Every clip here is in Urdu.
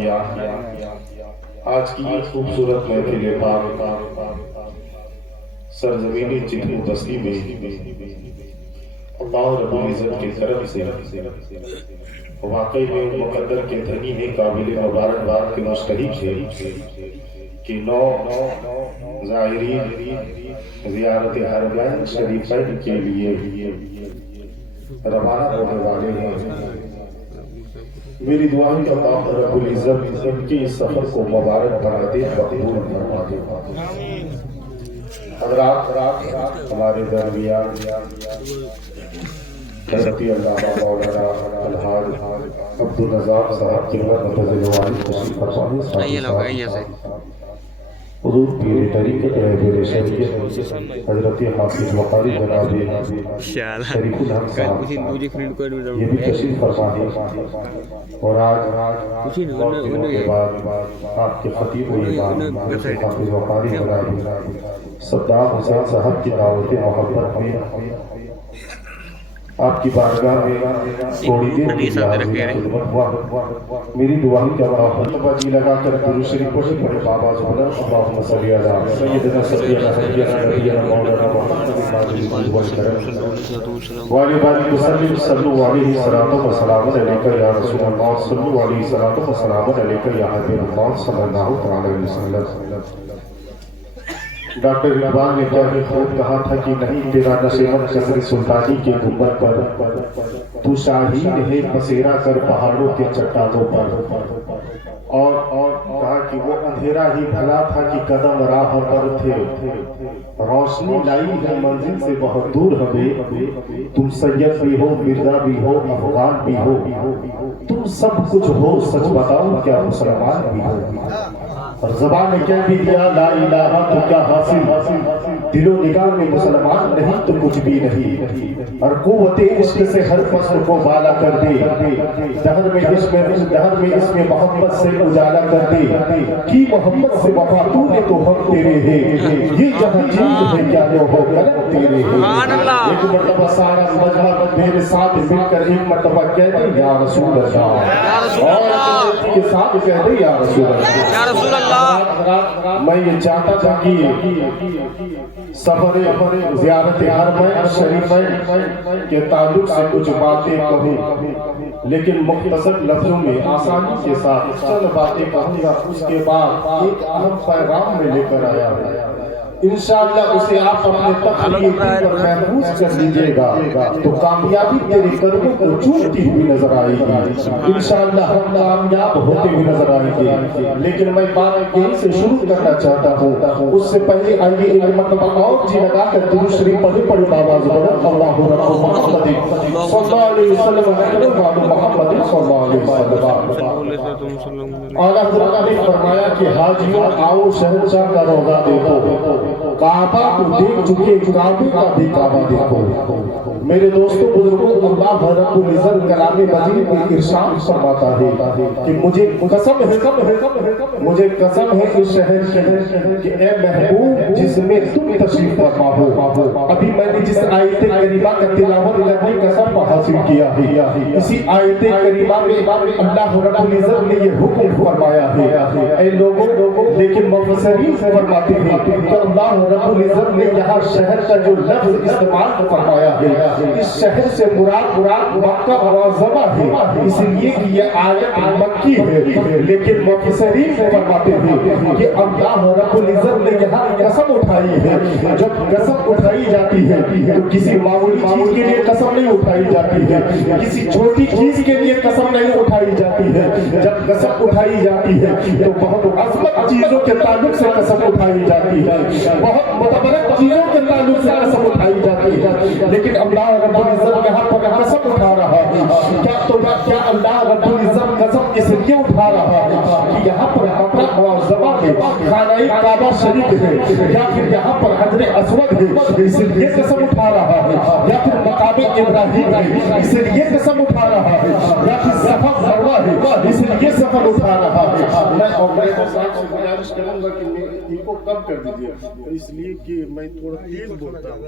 کیا آج کی یہ خوبصورت محفل پاک سرزمین جتنی بستی میں اللہ رب العزت کی طرف سے واقعی میں مقدر کے دھنی ہے، قابل مبارکباد کے مستحق ہے کہ 9 زائرین زیارت حرمین شریفین کے لیے روانہ ہونے والے ہیں۔ میری دعا ہے کہ اللہ رب العزت ان کے اس سفر کو مبارک بنا دے، مقبول فرما دے۔ حضرات ہمارے درمیان حضرت علامہ مولانا الحاج عبدالرزاق صاحب کی متضرعانی تشریف فرمائے۔ حضور پیر طریقت رہبر شریعت حضرت حافظ وقاری جناب شریف الحق صاحب یہ بھی تشریف فرمائے، اور آج موقع کے بعد آپ کے خطیب و امام حافظ وقاری جناب صدام حسین صاحب کی دعوت محبت میں آپ کی بارگاہ میں تھوڑی دیر کی خدمت ہوا۔ میری دعا ہے کہ اللہ جی لگا کر درود شریف پڑھیں، بڑے بابا زبر اللہم صلی علی سیدنا سیدنا حبیبنا نبینا مولانا محمد وعلی آلہ وسلم صلو علیہ الصلاۃ والسلام علیکہ یا رسول اللہ، صلو علیہ الصلاۃ والسلام علیکہ یا حبیب اللہ صلی اللہ علیہ وسلم۔ ڈاکٹر اقبال نے کیا خوب کہا تھا کہ نہیں تیرا نشیمن قصر سلطانی کے گنبد پر، تو شاہین ہے بسیرا کر پہاڑوں کے چٹانوں پر، اور کہا کہ وہ اندھیرا ہی بھلا تھا کہ قدم راہ پر تھے، روشنی لائی ہے منزل سے بہت دور ہمیں، تم سید بھی ہو مرزا بھی ہو افغان بھی ہو، تم سب کچھ ہو سچ بتاؤ کیا مسلمان بھی ہو، اور زبان نے کہہ بھی دیا لا الہ تو کیا حاصل، دل و نگاہ میں مسلمان نہیں تو کچھ بھی نہیں، اور قوت عشق سے ہر فصل کو بالا کر دے، دہر میں اس میں محبت سے اجالا کر دے، کی محبت سے وفا تو نے تو ہم تیرے ہیں، یہ جہاں چیز ہے کیا لو ہو کرم تیرے ہیں۔ ایک مرتبہ سارا مجمع میرے ساتھ مل کر ایک مرتبہ کہہ دے یا رسول اللہ، اور کے ساتھ کہہ دے یا رسول اللہ۔ میں یہ چاہتا تھا کہ سفر زیارت حرمین شریفین کے تعلق سے کچھ باتیں کہوں، لیکن مختصر لفظوں میں آسانی کے ساتھ چند باتیں کہوں گا، اس کے بعد ایک اہم پیغام میں لے کر آیا ہوں، انشاءاللہ اسے آپ اپنے تخلیق پر محفوظ کر لیجئے گا تو کامیابی تیرے قدموں کو چومتی ہوئی نظر آئے گی، انشاءاللہ ہم کامیاب ہوتے ہوئے نظر آئیں گے۔ لیکن میں بات یہیں سے شروع کرنا چاہتا ہوں، اس سے پہلے آئیے ایک مرتبہ اور جی لگا کر درود شریف پڑھیں، پڑھیں بابا زبر اللہ رب محمد صلی اللہ علیہ وسلم، محمد صلی اللہ علیہ وسلم۔ اعلیٰ حضرت نے فرمایا کہ حاجیوں آؤ شہنشاہ کا روضہ دیکھو، کعبہ کو دیکھ چکے کعبے کا بھی کعبہ دیکھو۔ میرے دوستوں بزرگوں، اللہ رب العزت کلام مجید میں ارشاد فرماتا ہے کہ مجھے قسم ہے اس شہر کی کہ اے محبوب جس میں تم تشریف فرما ہو، ابھی میں نے جس آیت کریمہ کا تلاوت کرنے کا سب حاصل کیا ہے، اسی آیت کریمہ میں اللہ رب العزت نے یہ حکم فرمایا ہے اے لوگوں، لیکن مفسرین فرماتے ہیں کہ اللہ رب العزت نے یہاں شہر کا جو لفظ استعمال فرمایا ہے، اس شہر سے مراد مکہ معظمہ ہے، اس لیے کہ یہ آیت مکی ہے، لیکن مفسرین فرماتے ہیں کہ اللہ رب العزت نے یہاں قسم اٹھائی ہے۔ جب قسم اٹھائی جاتی ہے تو کسی معمولی چیز کے لیے قسم نہیں اٹھائی جاتی ہے، کسی چھوٹی چیز کے لیے قسم نہیں اٹھائی جاتی ہے، جب قسم اٹھائی جاتی ہے تو بہت عظمت چیزوں کے تعلق سے قسم اٹھائی جاتی ہے، بہت متبرک چیزوں کے تعلق سے قسم اٹھائی جاتی ہے، لیکن اللہ رب العزت یہاں پر قسم اٹھا رہا ہے۔ کیا اللہ رب العزت قسم اس لیے اٹھا رہا ہے کہ یہاں پر مکہ معظمہ ہے، خانہ کعبہ شریف ہے، یا پھر یہاں پر حجر اسود ہے اس لیے قسم اٹھا رہا ہے، یا پھر مقام ابراہیم ہے اس لیے قسم اٹھا رہا ہے، یا پھر صفا مروہ ہے اس لیے سفر اٹھا رہا ہے۔ میں آپریٹر صاحب سے گزارش کروں گا کہ ان کو کم کر دیجیے، اس لیے کہ میں تھوڑا تیز بولتا ہوں۔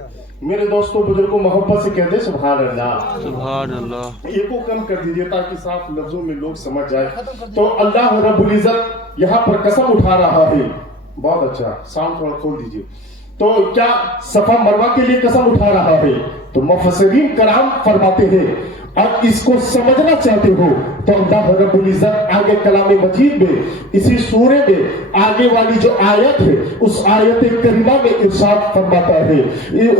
میرے دوستوں بزرگوں محبت سے کہتے ہیں سبحان اللہ، سبحان اللہ، یہ کو کم کر دیجیے تاکہ صاف لفظوں میں لوگ سمجھ جائے۔ تو اللہ رب العزت یہاں پر قسم اٹھا رہا ہے۔ بہت اچھا، ساؤنڈ تھوڑا کھول دیجیے۔ تو کیا صفا مروہ کے لیے قسم اٹھا رہا ہے؟ تو مفسرین کرام فرماتے ہیں اور اس کو سمجھنا چاہتے ہو تو اللہ رب العزت آگے کلام مجید میں اسی سورے میں آگے والی جو آیت ہے اس آیت کریمہ میں ارشاد فرماتا ہے،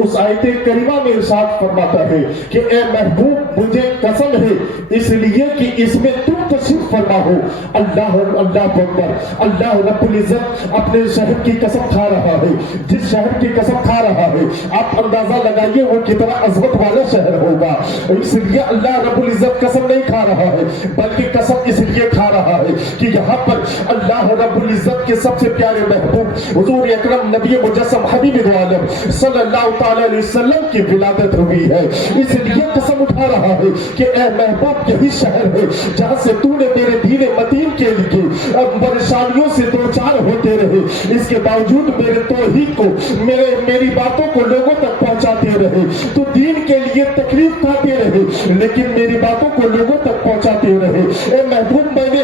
اس آیت کریمہ میں ارشاد فرماتا ہے کہ اے محبوب مجھے قسم ہے اس لیے کہ اس میں تم تشریف فرما ہو۔ اللہ اکبر، اللہ رب العزت اپنے شہر کی قسم کھا رہا ہے۔ جس شہر کی قسم کھا رہا ہے آپ اندازہ لگائیے وہ کتنا عظمت والا شہر ہوگا۔ اس لیے اللہ رب العزت قسم نہیں کھا رہا ہے بلکہ قسم اس لیے کھا رہا ہے کہ یہاں پر اللہ رب العزت کے سب سے پیارے محبوب حضور اکرم نبی مجسم حبیب دو عالم صلی اللہ تعالی علیہ وسلم کی ولادت ہوئی ہے۔ اس لیے قسم اٹھا رہا ہے کہ اے محبوب یہی شہر ہے جہاں سے تو نے میرے دین متین کے لیے پریشانیوں سے دوچار ہوتے رہے، اس کے باوجود میرے توحید کو میری باتوں کو لوگوں تک پہنچاتے رہے، تو دین کے لیے تکلیف کھاتے رہے لیکن میری باتوں کو لوگوں تک پہنچاتے رہے۔ اے محبوب میں نے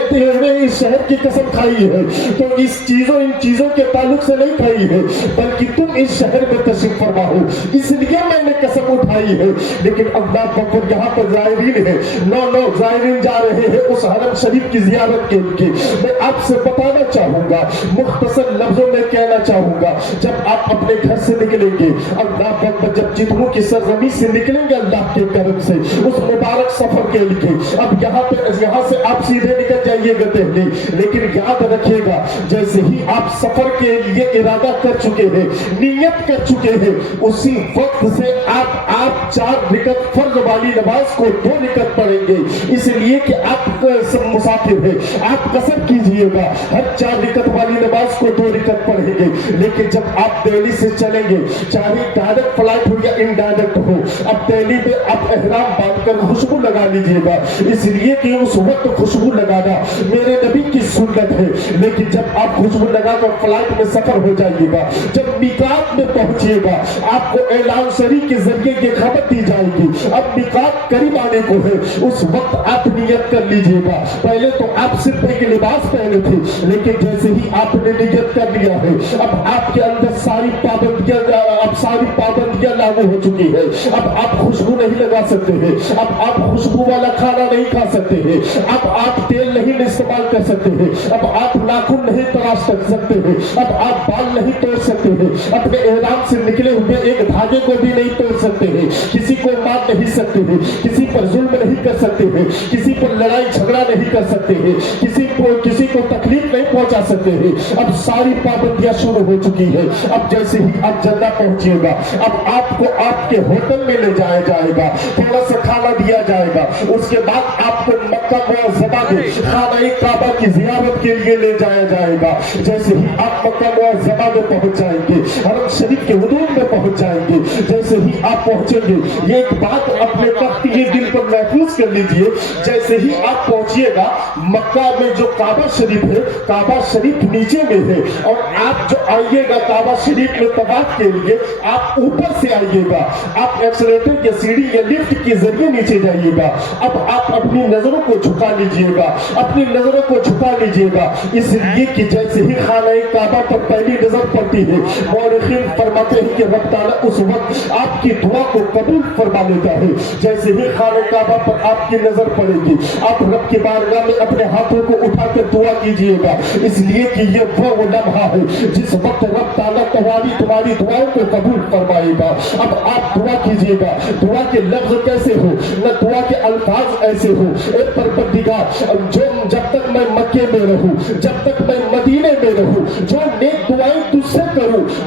اس شہر کی قسم کھائی ہے تو ان چیزوں کے تعلق سے نہیں کھائی ہے بلکہ تم اس شہر میں تشریف فرما ہو، اس لیے میں نے قسم اٹھائی ہے۔ لیکن اللہ اکبر، یہاں پر زائرین ہے، 9 زائرین جا رہے ہیں اس حرم شریف کی زیارت کے لیے۔ میں آپ سے بتانا چاہوں گا، مختصر لفظوں میں کہنا چاہوں گا، جب آپ اپنے گھر سے نکلیں گے اللہ اکبر، جب جتنوں کی سرزمین سے نکلیں گے اللہ کے کرم سے اس مبارک سفر کے لیے، اب یہاں سے آپ سیدھے نکل جائیے گا دہلی، لیکن یاد رکھیے گا جیسے ہی آپ سفر کے لیے ارادہ کر چکے ہیں، نیت کر چکے ہیں، اسی وقت سے آپ 4 رکعت فرض والی نماز کو 2 رکعت پڑھیں گے، اس لیے کہ آپ مسافر ہیں، آپ قصر کیجئے گا، ہر 4 رکعت والی نماز کو 2 رکعت پڑھیں گے۔ لیکن جب آپ دہلی سے چلیں گے، چاہے ڈائریکٹ فلائٹ ہو یا انڈائریکٹ ہو، اب دہلی میں آپ احرام باندھ کر خوشبو لگا لیجئے گا، اس لیے کہ اس وقت خوشبو لگانا میرے نبی کی سنت ہے۔ لیکن جب آپ خوشبو لگا کر فلائٹ میں سفر ہو جائیے گا، جب میقات میں پہنچیے گا آپ کو اعلان سری کے ذریعے یہ خبر دی جائے گی اب میقات قریب آنے کو ہے، اس وقت آپ نیت کر لیجئے گا۔ پہلے تو آپ صرف ایک لباس پہنے تھے لیکن جیسے ہی آپ نے نیت کر لیا ہے اب آپ کے اندر ساری پابندیاں لاگو ہو چکی ہے۔ اب آپ خوشبو نہیں لگا سکتے ہیں، اب آپ خوشبو والا کھانا نہیں کھا سکتے ہیں، اب آپ تیل نہیں استعمال کر سکتے ہیں، اب آپ ناخن نہیں تراش کر سکتے ہیں، اب آپ بال نہیں توڑ سکتے ہیں، اپنے احرام سے نکلے ہوئے ایک دھاگے کو بھی نہیں توڑ سکتے ہیں، کسی کو مار نہیں سکتے ہیں، کسی پر ظلم نہیں کر سکتے ہیں، کسی پر لڑائی جھگڑا نہیں کر سکتے ہیں، کسی کو تکلیف نہیں پہنچا سکتے ہیں۔ اب ساری پابندیاں شروع ہو چکی ہے۔ اب جیسے ہی آپ جدہ پہنچیے گا اب آپ کو آپ کے ہوٹل میں لے جایا جائے گا، تھوڑا سا کھانا دیا جائے گا، اس کے بعد آپ کو مکہ معظمہ میں خانہ کعبہ کی زیارت کے لیے لے جایا جائے گا۔ جیسے ہی آپ مکہ معظمہ میں پہنچ جائیں گے، حرم شریف کے حدود میں پہنچ جائیں گے، جیسے ہی آپ پہنچیں گے یہ ایک بات اپنے وقت یہ دل پر محفوظ کر لیجئے، جیسے ہی آپ پہنچیے گا مکہ میں جو کعبہ شریف ہے، کعبہ شریف نیچے میں ہے اور آپ جو آئیے گا کعبہ شریف میں طواف کے لیے آپ اوپر سے آئیے گا، آپ ایکسیلیٹر یا سیڑھی یا لفٹ کے ذریعے نیچے جائیے گا۔ اب آپ اپنی نظروں کو جھکا لیجئے گا، اپنی نظروں کو جھکا لیجئے گا، اس لیے کہ جیسے ہی خانہ کعبہ پر پہلی نظر پڑتی ہے مورخین فرماتے ہیں کہ رب تعالیٰ اس وقت آپ کی دعا کو قبول فرما لیتا ہے۔ جیسے ہی خانہ کعبہ پر آپ کی نظر پڑے گی آپ رب کی بارگاہ میں اپنے ہاتھوں کو اٹھا کر دعا کیجئے گا، اس لیے کہ یہ وہ لمحہ ہے جس وقت رب تعالیٰ تمہاری دعاؤں کو قبول فرمائے گا۔ اب آپ دعا کیجئے گا، دعا کے لفظ کیسے ہو نہ دعا کے الفاظ ایسے ہو، اے پروردگار جب تک میں مکے میں رہوں، جب تک میں مدینے میں رہوں، جو نیک دعائیں تجھ سے کروں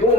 2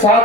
7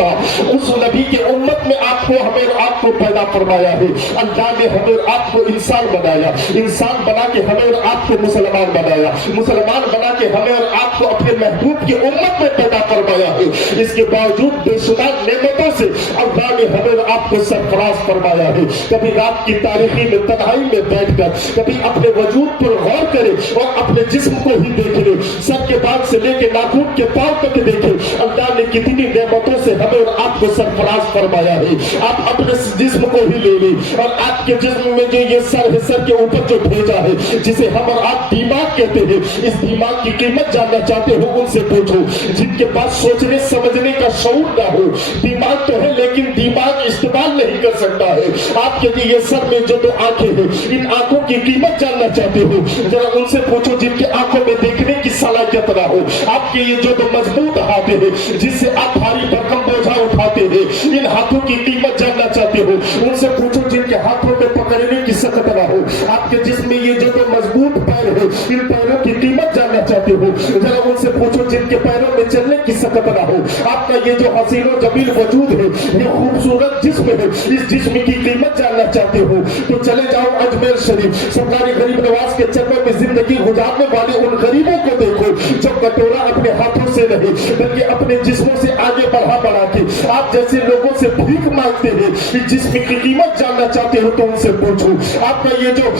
ہوتا اس نبی کے امت میں آپ کو ہمیں اور آپ کو پیدا فرمایا ہے. اللہ نے ہمیں اور آپ کو انسان بنایا, انسان بنا کے ہمیں اور آپ کو مسلمان بنایا, مسلمان بنا کے ہمیں اور آپ کو اپنے محبوب کی امت میں پیدا فرمایا ہے. اس کے باوجود بے شمار نعمتوں سے اللہ نے ہمیں اور آپ کو سرفراز فرمایا ہے. کبھی رات کی تاریکی میں تنہائی میں بیٹھ کر کبھی اپنے وجود پر غور کرے اور اپنے جسم کو ہی دیکھ لے, سر کے بال سے لے کے ناخن کے پاؤں تک دیکھے. اللہ نے کتنی نعمتوں سے ہمیں اور آپ کو سرفراز فرمایا ہے. آپ اپنے جسم کو ہی لے لیں اور آپ کے جسم میں جو یہ سر ہے, سر کے اوپر جو بھیجا ہے جسے ہم اور آپ دماغ کہتے ہیں, اس دماغ کی قیمت جاننا چاہتے ہو ان سے پوچھو جن کے پاس سوچنے سمجھنے کا شعور نہ ہو. دماغ تو ہے لیکن دماغ استعمال نہیں کر سکتا ہے. آپ کے لیے یہ سر میں جو دو آنکھیں ہیں, ان آنکھوں کی قیمت جاننا چاہتے ہو, ذرا ان سے پوچھو جن کے آنکھوں میں دیکھنے کی صلاحیت نہ ہو. آپ کے یہ جو دو مضبوط ہاتھ ہیں جس سے آپ بھاری بھرکم بوجھا اٹھاتے ہیں, ان ہاتھوں کی قیمت جاننا چاہتے ہو, ان سے پوچھو جن کے ہاتھوں میں پکڑنے کی سخت نہ ہو. آپ کے جسم میں یہ جو دو مضبوط پیر ہے, ان پیروں کی قیمت جاننا چاہتے ہو, ذرا ان سے پوچھو جن کے پیروں میں چلنے کی سخت نہ ہو. آپ کا یہ جو حسین و جمیل وجود ہے, یہ خوبصورت جسم ہے, اس جسم کی قیمت جاننا چاہتے ہو تو چلے جاؤ اجمیر شریف. سرکار غریب نواز کے چرموں میں زندگی گزارنے والے ان غریبوں کو دیکھو جو کٹورا اپنے ہاتھوں سے نہیں بلکہ اپنے جسموں سے آگے بڑھا بڑھا کے آپ جیسے لوگوں سے بھیک مانگتے ہیں. اس جسم کی قیمت جاننا چاہتے ہو تو ان سے پوچھو. آپ کا یہ جو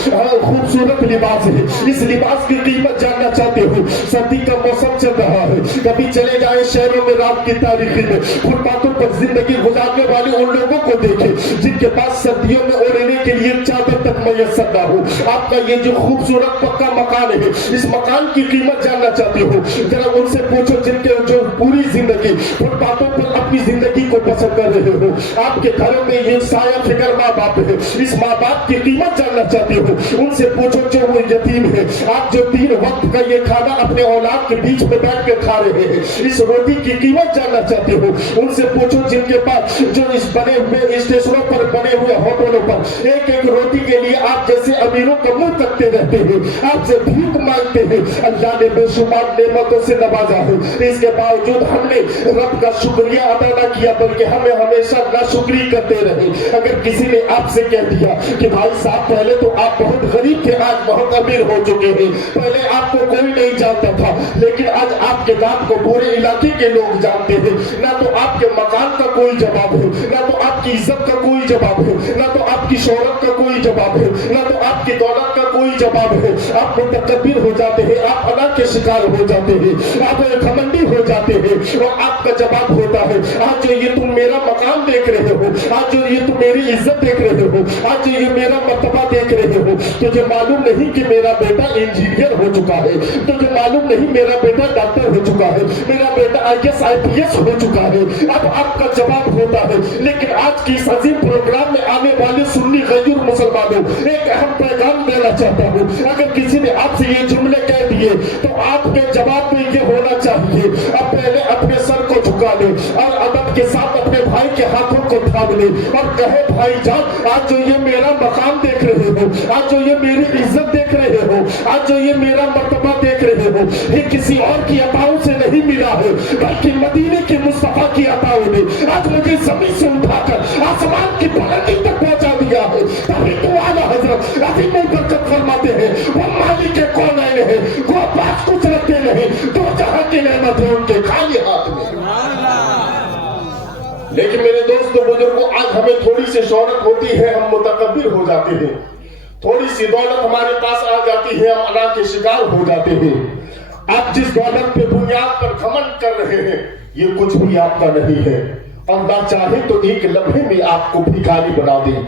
خوبصورت لباس ہے, اس لباس کی قیمت جاننا چاہتے ہو. سردی کا موسم چل رہا ہے, کبھی چلے جائیں شہروں میں رات کی تاریکی میں, فٹ پاتھوں پر زندگی گزارنے والے ان لوگوں کو دیکھیں جن کے پاس سردیوں میں اوڑھنے کے لیے چادر تک میسر نہ ہو. آپ کا یہ جو خوبصورت پکا مکان ہے, اس مکان کی قیمت جاننا چاہتے ہو, ذرا ان سے پوچھو جن کے جو پوری زندگی فٹ پاتھوں پر اپنی زندگی کو بسر کر رہے ہو. آپ کے گھروں میں یہ سایہ فکر ماں باپ ہے, اس ماں باپ کی قیمت جاننا چاہتے ہو. ان سے پوچھو جو وہ یتیم ہے, آپ جو 3 وقت کا یہ کھانا اپنے اولاد کے بیچ میں بیٹھ کر کھا رہے ہیں, اس روٹی کی قیمت جاننا چاہتے ہو. ان سے پوچھو جن کے پاس جو اس بنے ہوئے اسٹیشنوں پر بنے ہوئے ہوٹلوں پر ایک ایک روٹی کے لیے آپ جیسے امیروں کا منہ تکتے رہتے ہیں, آپ سے بھیک مانگتے ہیں. اللہ نے بے شمار نعمتوں سے نوازا ہے, اس کے باوجود ہم نے رب کا شکریہ ادا نہ کیا بلکہ ہمیں ہمیشہ ناشکری کرتے رہے. اگر کسی نے آپ سے کہہ دیا کہ بھائی صاحب پہلے تو آپ بہت غریب تھے, آج بہت امیر ہو چکے ہیں, پہلے آپ کو کوئی نہیں جانتا تھا لیکن آج آپ کے نام کو پورے علاقے کے لوگ جانتے ہیں, نہ تو آپ کے مکان کا کوئی جواب ہے, نہ تو آپ کی عزت کا کوئی جواب ہے, نہ تو آپ کی شہرت کا کوئی جواب ہے, نہ تو آپ کی دولت کا کوئی جواب ہے. آپ متکبر ہو جاتے ہیں, آپ انا کے شکار ہو جاتے ہیں, آپ گھمنڈی ہو جاتے ہیں اور آپ کا جواب ہوتا ہے آج جو یہ تم میرا مقام دیکھ رہے ہو, آج جو یہ تم میری عزت دیکھ رہے ہو, آج جو یہ میرا مرتبہ دیکھ رہے ہو, تجھے معلوم نہیں کہ میرا بیٹا انجینئر ہو چکا ہے, تجھے معلوم نہیں میرا بیٹا ڈاکٹر ہو چکا ہے, میرا بیٹا IAS IPS ہو چکا ہے. اب آپ کا جواب ہوتا ہے. لیکن آج کی اس عظیم پروگرام میں آنے والے سنی غیر مسلمانوں ایک اہم پیغام دینا چاہتا ہوں. اگر کسی نے آپ سے یہ جملے کہہ دیے تو آپ کے جواب میں یہ ہونا چاہیے, اب پہلے اپنے سر کو جھکا لے اور ادب کے ساتھ اپنے بھائی کے ہاتھوں کو تھام لے اور کہے بھائی جان آج جو یہ میرا مقام دیکھ رہے ہو, آج جو یہ میری عزت دیکھ رہے ہو, آج جو یہ میرا مرتبہ دیکھ رہے ہو, یہ کسی اور کی عطاؤں سے نہیں ملا ہے بلکہ مدینے کے مصطفیٰ کی عطاؤں نے آج مجھے زمین سے اٹھا کر آسمان کی بلندی تک پہنچا دیا ہے. تبھی تو اعلیٰ حضرت عظیم برکت فرماتے ہیں وہ مالک کے کونین ہے, وہ پاس کچھ رکھتے نہیں, دو جہاں کی نعمت ہے ان کے خالی ہاتھ میں. لیکن میرے دوستو بزرگوں, آج ہمیں تھوڑی سی شہرت ہوتی ہے, ہم متکبر ہو جاتے ہیں, تھوڑی سی دولت ہمارے پاس آ جاتی ہے, ہم انا کے شکار ہو جاتے ہیں. آپ جس دولت پہ بنیاد پر گھمنڈ کر رہے ہیں یہ کچھ بھی آپ کا نہیں ہے. اللہ چاہے تو ایک لمحے میں آپ کو بھکاری بنا دے,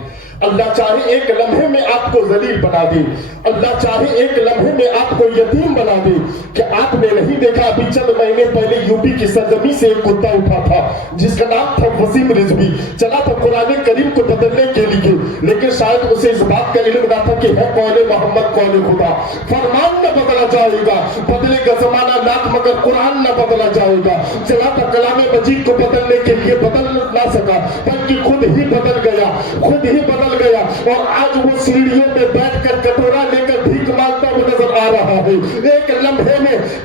اللہ چاہے ایک لمحے میں آپ کو ذلیل بنا دے, اللہ چاہے ایک لمحے میں آپ کو یتیم بنا دے. کہ آپ نے نہیں دیکھا ابھی چند مہینے پہلے یوپی کی سرزمین سے ایک کتا اٹھا تھا جس کا نام تھا وسیم رضوی, چلا تھا قرآن کریم کو بدلنے کے لیے, لیکن شاید اسے اس بات کا علم نہ تھا کہ ہے قول محمد قول خدا, فرمان نہ بدلا جائے گا, بدلے گا زمانہ لاکھ مگر قرآن نہ بدلا جائے گا. چلا تھا کلام مجید کو بدلنے کے لیے, بدل نہ سکا بلکہ خود ہی بدل گیا, خود ہی بدل گیا اور آج وہ سیڑھیوں میں بیٹھ کر کٹورا لے کر بھیک مانگتا ہوا نظر آ رہا ہے. ایک لمحے میں